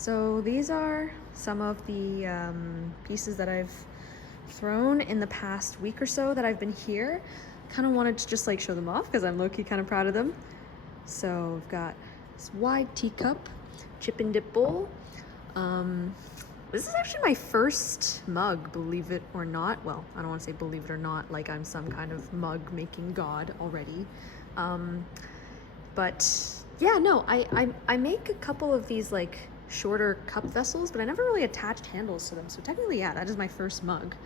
So these are some of the pieces that I've thrown in the past week or so that I've been here. Kind of wanted to just like show them off because I'm low-key kind of proud of them. So we've got this wide teacup, chip and dip bowl. This is actually my first mug, believe it or not. Well, I don't want to say believe it or not, like I'm some kind of mug making god already. But yeah, no, I make a couple of these like shorter cup vessels, but I never really attached handles to them. So technically, yeah, that is my first mug.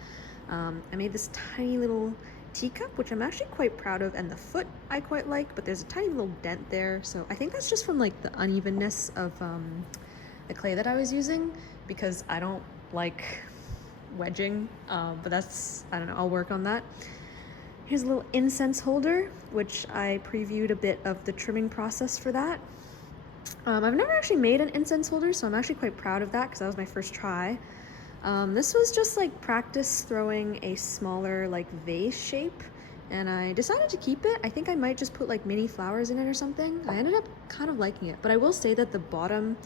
I made this tiny little teacup, which I'm actually quite proud of, and the foot I quite like, but there's a tiny little dent there. So I think that's just from like the unevenness of the clay that I was using, because I don't like wedging, but that's, I don't know, I'll work on that. Here's a little incense holder, which I previewed a bit of the trimming process for that. I've never actually made an incense holder, so I'm actually quite proud of that because that was my first try. This was just like practice throwing a smaller like vase shape, and I decided to keep it. I think I might just put like mini flowers in it or something. I ended up kind of liking it, but I will say that the bottom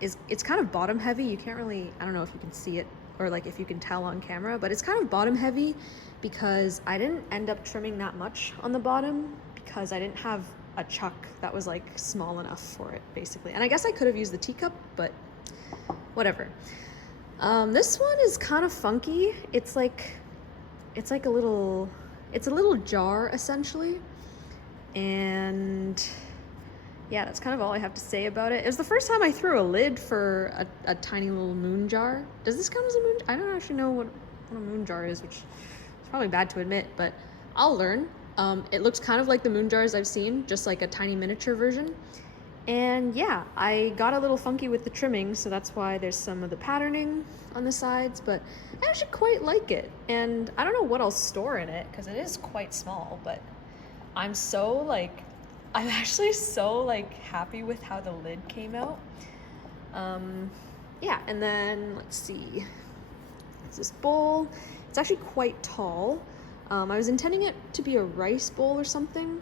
it's kind of bottom heavy. You can't really, I don't know if you can see it or like if you can tell on camera, but it's kind of bottom heavy because I didn't end up trimming that much on the bottom because I didn't have a chuck that was like small enough for it, basically. And I guess I could have used the teacup, but whatever. This one is kind of funky. It's a little jar essentially, and yeah, that's kind of all I have to say about it. It was the first time I threw a lid for a tiny little moon jar. Does this count as a moon? I don't actually know what a moon jar is, which is probably bad to admit, but I'll learn. It looks kind of like the moon jars I've seen, just like a tiny miniature version. And yeah, I got a little funky with the trimming, so that's why there's some of the patterning on the sides, but I actually quite like it. And I don't know what I'll store in it, because it is quite small, but I'm actually so like happy with how the lid came out. Yeah, and then let's see, it's this bowl. It's actually quite tall. I was intending it to be a rice bowl or something,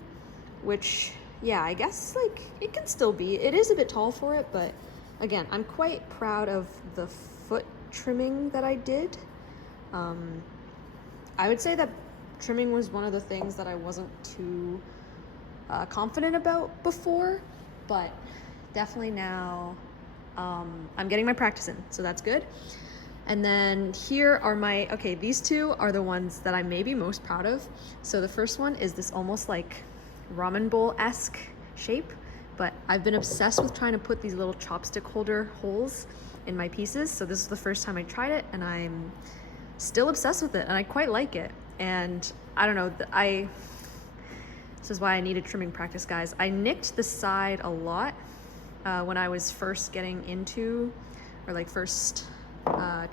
which, yeah, I guess like it can still be. It is a bit tall for it, but again, I'm quite proud of the foot trimming that I did. I would say that trimming was one of the things that I wasn't too confident about before, but definitely now I'm getting my practice in, so that's good. And then here are okay, these two are the ones that I may be most proud of. So the first one is this almost like ramen bowl-esque shape, but I've been obsessed with trying to put these little chopstick holder holes in my pieces. So this is the first time I tried it, and I'm still obsessed with it, and I quite like it. And I don't know, this is why I needed trimming practice, guys. I nicked the side a lot when I was first getting into, or like first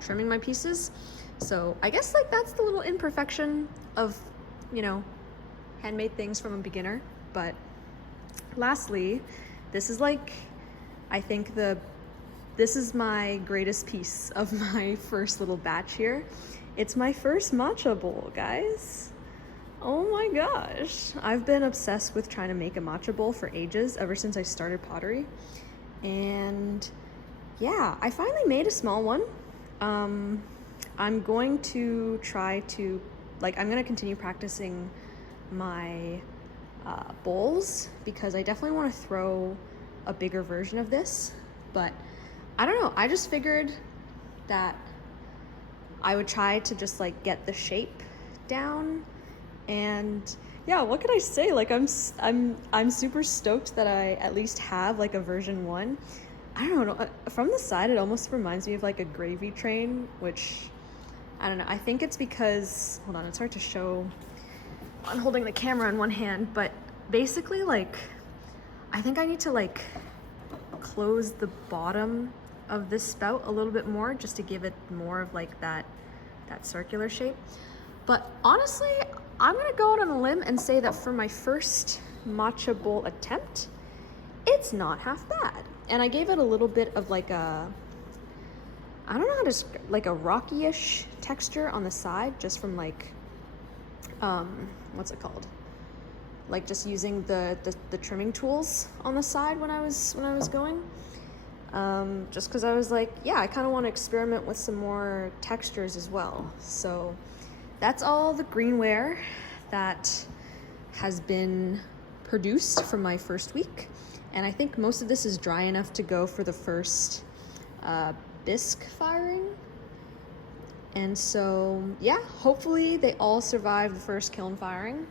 trimming my pieces. So I guess like that's the little imperfection of, you know, handmade things from a beginner. But lastly, this is like, I think this is my greatest piece of my first little batch here. It's my first matcha bowl, guys. Oh my gosh. I've been obsessed with trying to make a matcha bowl for ages, ever since I started pottery. And yeah, I finally made a small one. I'm going to try to, like, I'm going to continue practicing my bowls, because I definitely want to throw a bigger version of this. But I don't know, I just figured that I would try to just like get the shape down. And yeah, what can I say? Like I'm super stoked that I at least have like a version 1. I don't know, from the side it almost reminds me of like a gravy train, which I don't know. I think it's because, hold on, it's hard to show. I'm holding the camera in one hand, but basically like I think I need to like close the bottom of this spout a little bit more just to give it more of like that circular shape. But honestly, I'm gonna go out on a limb and say that for my first matcha bowl attempt, it's not half bad. And I gave it a little bit of like I don't know how to like a rocky-ish texture on the side, just from like what's it called, like just using the trimming tools on the side when I was going. just because I was like, yeah, I kind of want to experiment with some more textures as well. So that's all the greenware that has been produced from my first week. And I think most of this is dry enough to go for the first bisque firing. And so, yeah, hopefully they all survive the first kiln firing.